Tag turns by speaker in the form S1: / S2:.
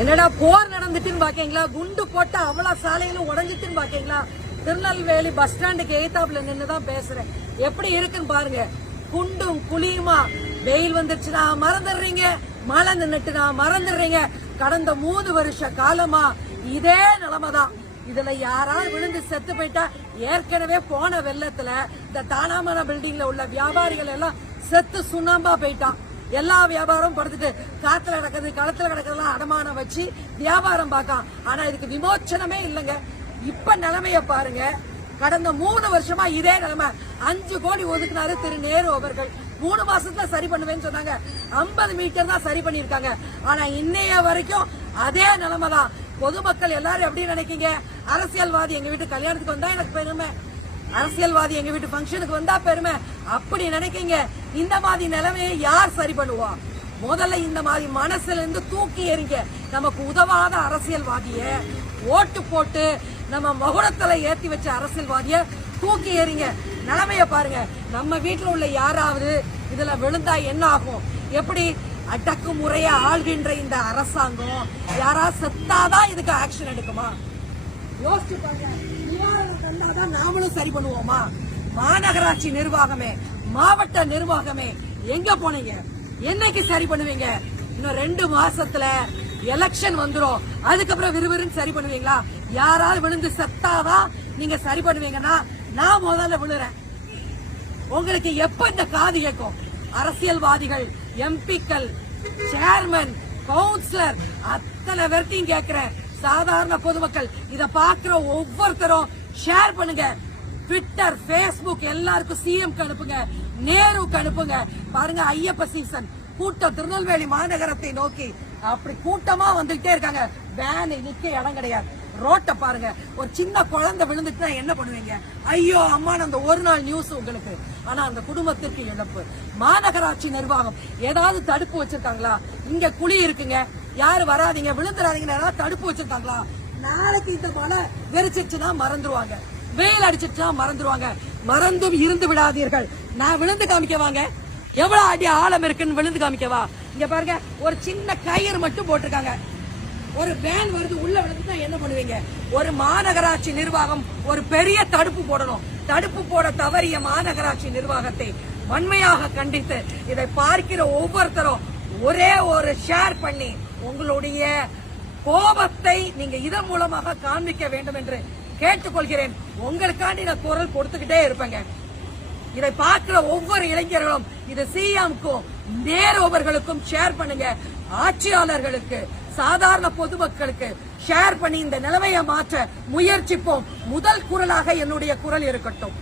S1: என்னடா போர் நடந்துட்டுன்னு பாக்கீங்களா? குண்டு போட்டு அவ்வளவு சாலைகளும் உடஞ்சிட்டுன்னு பாக்கீங்களா? திருநெல்வேலி பஸ் ஸ்டாண்டுக்கு எய்தாப்புல நின்று தான் பேசுறேன். எப்படி இருக்குன்னு பாருங்க. குண்டும் குழியுமா? வெயில் வந்துருச்சுன்னா மறந்துடுறீங்க. மழை நின்னுட்டுனா மறந்துடுறீங்க. கடந்த மூணு வருஷ காலமா இதே நிலைமை தான் இதுல யாராவது விழுந்து செத்து போயிட்டா ஏற்கனவே போன வெள்ளத்துல இந்த தானாமர பில்டிங்ல உள்ள வியாபாரிகள் எல்லாம் செத்து சுண்ணாம்பா போயிட்டான். எல்லா வியாபாரமும் படுத்துட்டு காத்துல கிடக்குது களத்துல கிடக்குறதெல்லாம் அடமானம் வச்சு வியாபாரம் பார்க்கலாம் ஆனா இதுக்கு விமோச்சனமே இல்லைங்க. இப்ப நிலைமைய பாருங்க. கடந்த மூணு வருஷமா இதே நிலைமை. அஞ்சு கோடி ஒதுக்குனாரு திரு நேரு அவர்கள். மூணு மாசத்துல சரி பண்ணுவேன்னு சொன்னாங்க. 50 மீட்டர் தான் சரி பண்ணிருக்காங்க ஆனா இன்னைய வரைக்கும் அதே நிலைமை தான். பொதுமக்கள் எல்லாரும் எப்படி நினைக்கீங்க? அரசியல்வாதி எங்க வீட்டு கல்யாணத்துக்கு வந்தா எனக்கு பெருமை. அரசியல்வாதி எங்க வீட்டு ஃபங்க்ஷனுக்கு வந்தா பெருமை. அப்படி நினைக்கீங்க. இந்த மாதிரி நிலைமையை யார் சரி பண்ணுவா? முதல்ல இந்த மாதிரி மனசுல இருந்து தூக்கி எறிங்க. நமக்கு உதவாத அரசியல்வாதிய ஓட்டு போட்டு நம்ம மகுடத்துல ஏத்தி வச்ச அரசியல்வாதிய தூக்கி எறிங்க. நிலைமைய பாருங்க. நம்ம வீட்டுல உள்ள யாராவது இதுல விழுந்தா என்ன ஆகும்? எப்படி அடக்குமுறைய ஆள்கின்ற இந்த அரசாங்கம் யாரா செத்தாதான் இதுக்கு ஆக்ஷன் எடுக்குமா? யோசிச்சு பாருங்க. நிவாரணம் தந்தாதான் நாமளும் சரி பண்ணுவோமா? மாநகராட்சி நிர்வாகமே மாவட்ட நிர்வாகமே எங்க போனீங்க? என்னைக்கு சரி பண்ணுவீங்க? இன்னும் ரெண்டு மாசத்துல எலெக்ஷன் வந்துடும் அதுக்கப்புறம் விறுவிறுன்னு சரி பண்ணுவீங்களா? யாராவது விழுந்து செத்தாதான் நீங்க சரி பண்ணுவீங்கன்னா நான் முதல்ல விழுறேன். உங்களுக்கு எப்ப இந்த காது கேட்கும்? அரசியல்வாதிகள் எம்பிக்கள் சேர்மன் கவுன்சிலர் அத்தனை பேர்த்தையும் கேட்கிறேன். சாதாரண பொதுமக்கள் இத பாக்குற ஒவ்வொருத்தரும் ஷேர் பண்ணுங்க. ட்விட்டர் பேஸ்புக் எல்லாருக்கும் சிஎம் அனுப்புங்க. நேருக்கு அனுப்புங்க பாருங்க ஐயப்ப சீசன் கூட்டம் திருநெல்வேலி மாநகரத்தை நோக்கி அப்படி கூட்டமா வந்துகிட்டே இருக்காங்க. வேன் நிக்க இடம் கிடையாது. ரோட்டை பாருங்க. ஒரு சின்ன குழந்தை விழுந்துட்டுனா என்ன பண்ணுவீங்க? ஐயோ அம்மான்னு அந்த ஒரு நாள் நியூஸ் உங்களுக்கு. ஆனா அந்த குடும்பத்திற்கு இழப்பு. மாநகராட்சி நிர்வாகம் ஏதாவது தடுப்பு வச்சிருக்காங்களா? இங்க குழி இருக்குங்க. யாரு வராதீங்க விழுந்துடாதீங்கன்னு ஏதாவது தடுப்பு வச்சிருக்காங்களா? நாளைக்கு இந்த மழை வெறிச்சிருச்சுன்னா மறந்துருவாங்க. வெயில் அடிச்சிருச்சுன்னா மறந்துருவாங்க. மறந்தும் இருந்து விடாதீர்கள். நான் விழுந்து காமிக்கவாங்க எவ்வளவு அடி ஆழம் இருக்குன்னு விழுந்து காமிக்கவா? இங்க பாருங்க ஒரு சின்ன கயிறு மட்டும் போட்டிருக்காங்க. ஒரு வேன் வருது உள்ள விழுந்துட்டா என்ன பண்ணுவீங்க? ஒரு மாநகராட்சி நிர்வாகம் ஒரு பெரிய தடுப்பு போடணும். தடுப்பு போட தவறிய மாநகராட்சி நிர்வாகத்தை வன்மையாக கண்டித்து இதை பார்க்கிற ஒவ்வொருத்தரும் ஒரே ஒரு ஷேர் பண்ணி உங்களுடைய கோபத்தை நீங்க இதன் மூலமாக காண்பிக்க வேண்டும் என்று கேட்டுக்கொள்கிறேன். உங்களுக்காண்டி நான் குரல் கொடுத்துக்கிட்டே இருப்பேங்க. இதை பார்க்கிற ஒவ்வொரு இளைஞர்களும் இது சிஎம்க்கும் நேருவர்களுக்கும் ஷேர் பண்ணுங்க. ஆட்சியாளர்களுக்கு சாதாரண பொதுமக்களுக்கு ஷேர் பண்ணி இந்த நிலைமையை மாற்ற முயற்சிப்போம். முதல் குரலாக என்னுடைய குரல் இருக்கட்டும்.